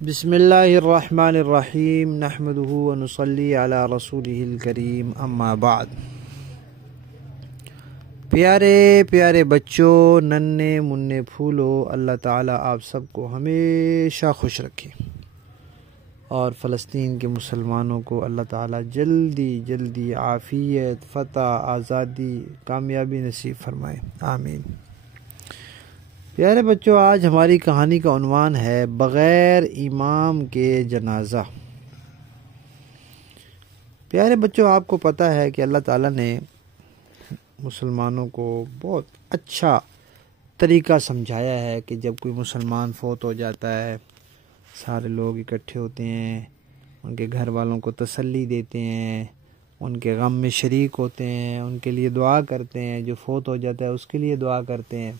بسم اللہ الرحمن الرحیم نحمدہ ونصلی علی رسولہ الکریم اما بعد۔ پیارے پیارے بچوں، ننھے منھے پھولو، اللہ تعالیٰ آپ سب کو ہمیشہ خوش رکھے اور فلسطین کے مسلمانوں کو اللہ تعالیٰ جلدی جلدی عافیت، فتح، آزادی، کامیابی نصیب فرمائے، آمین۔ پیارے بچوں، آج ہماری کہانی کا عنوان ہے بغیر امام کے جنازہ۔ پیارے بچوں، آپ کو پتہ ہے کہ اللہ تعالیٰ نے مسلمانوں کو بہت اچھا طریقہ سمجھایا ہے کہ جب کوئی مسلمان فوت ہو جاتا ہے، سارے لوگ اکٹھے ہوتے ہیں، ان کے گھر والوں کو تسلی دیتے ہیں، ان کے غم میں شریک ہوتے ہیں، ان کے لیے دعا کرتے ہیں، جو فوت ہو جاتا ہے اس کے لیے دعا کرتے ہیں،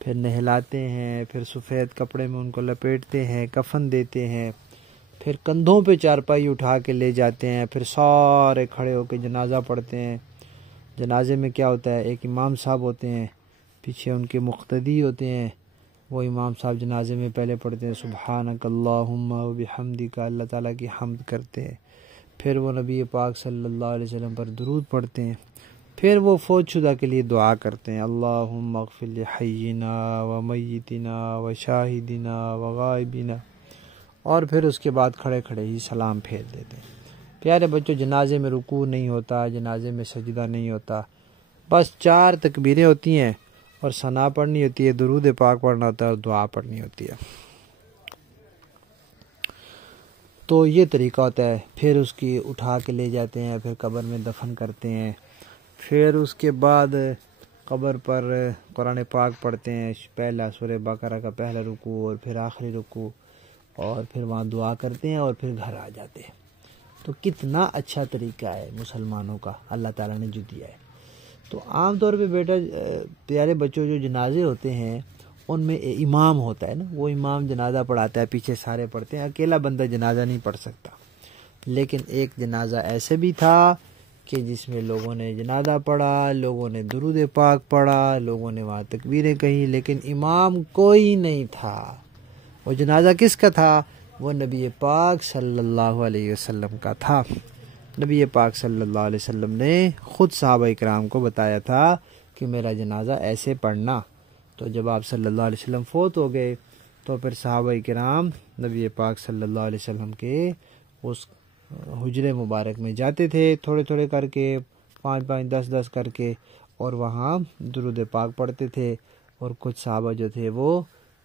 پھر نہلاتے ہیں، پھر سفید کپڑے میں ان کو لپیٹتے ہیں، کفن دیتے ہیں، پھر کندھوں پہ چارپائی اٹھا کے لے جاتے ہیں، پھر سارے کھڑے ہو کے جنازہ پڑھتے ہیں۔ جنازے میں کیا ہوتا ہے، ایک امام صاحب ہوتے ہیں، پیچھے ان کے مقتدی ہوتے ہیں، وہ امام صاحب جنازے میں پہلے پڑھتے ہیں سبحانک اللہم و بحمدک، اللہ تعالیٰ کی حمد کرتے ہیں، پھر وہ نبی پاک صلی اللہ علیہ وسلم پر درود پڑھتے ہیں، پھر وہ فوت شدہ کے لیے دعا کرتے ہیں، اللہم اغفر لحینا و میتنا و شاہدنا و غائبنا، اور پھر اس کے بعد کھڑے کھڑے ہی سلام پھیر دیتے ہیں۔ پیارے بچوں، جنازے میں رکوع نہیں ہوتا، جنازے میں سجدہ نہیں ہوتا، بس 4 تکبیریں ہوتی ہیں اور ثنا پڑھنی ہوتی ہے، درود پاک پڑھنا ہوتا ہے اور دعا پڑھنی ہوتی ہے۔ تو یہ طریقہ ہوتا ہے، پھر اس کی اٹھا کے لے جاتے ہیں، پھر قبر میں دفن کرتے ہیں، پھر اس کے بعد قبر پر قرآن پاک پڑھتے ہیں، پہلا سورہ بقرہ کا پہلا رکوع اور پھر آخری رکوع، اور پھر وہاں دعا کرتے ہیں اور پھر گھر آ جاتے ہیں۔ تو کتنا اچھا طریقہ ہے مسلمانوں کا، اللہ تعالیٰ نے جو دیا ہے۔ تو عام طور پہ بیٹا پیارے بچوں، جو جنازے ہوتے ہیں ان میں امام ہوتا ہے نا، وہ امام جنازہ پڑھاتا ہے، پیچھے سارے پڑھتے ہیں، اکیلا بندہ جنازہ نہیں پڑھ سکتا۔ لیکن ایک جنازہ ایسے بھی تھا کہ جس میں لوگوں نے جنازہ پڑھا، لوگوں نے درود پاک پڑھا، لوگوں نے وہاں تکبیریں کہیں، لیکن امام کوئی نہیں تھا۔ وہ جنازہ کس کا تھا؟ وہ نبی پاک صلی اللہ علیہ وسلم کا تھا۔ نبی پاک صلی اللہ علیہ وسلم نے خود صحابہ کرام کو بتایا تھا کہ میرا جنازہ ایسے پڑھنا۔ تو جب آپ صلی اللہ علیہ وسلم فوت ہو گئے تو پھر صحابہ کرام نبی پاک صلی اللہ علیہ وسلم کے اس حجرے مبارک میں جاتے تھے، تھوڑے تھوڑے کر کے، 5 10 کر کے، اور وہاں درود پاک پڑھتے تھے، اور کچھ صحابہ جو تھے وہ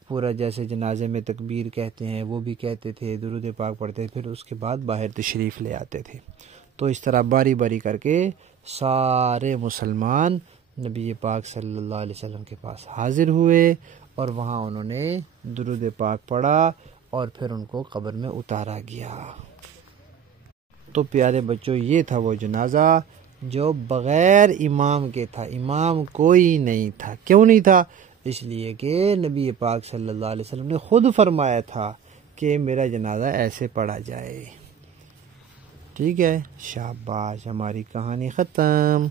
پورا جیسے جنازے میں تکبیر کہتے ہیں وہ بھی کہتے تھے، درود پاک پڑھتے تھے، پھر اس کے بعد باہر تشریف لے آتے تھے۔ تو اس طرح باری باری کر کے سارے مسلمان نبی پاک صلی اللہ علیہ وسلم کے پاس حاضر ہوئے، اور وہاں انہوں نے درود پاک پڑھا اور پھر ان کو قبر میں اتارا گیا۔ تو پیارے بچوں، یہ تھا وہ جنازہ جو بغیر امام کے تھا، امام کوئی نہیں تھا۔ کیوں نہیں تھا؟ اس لیے کہ نبی پاک صلی اللہ علیہ وسلم نے خود فرمایا تھا کہ میرا جنازہ ایسے پڑھا جائے۔ ٹھیک ہے، شاباش، ہماری کہانی ختم۔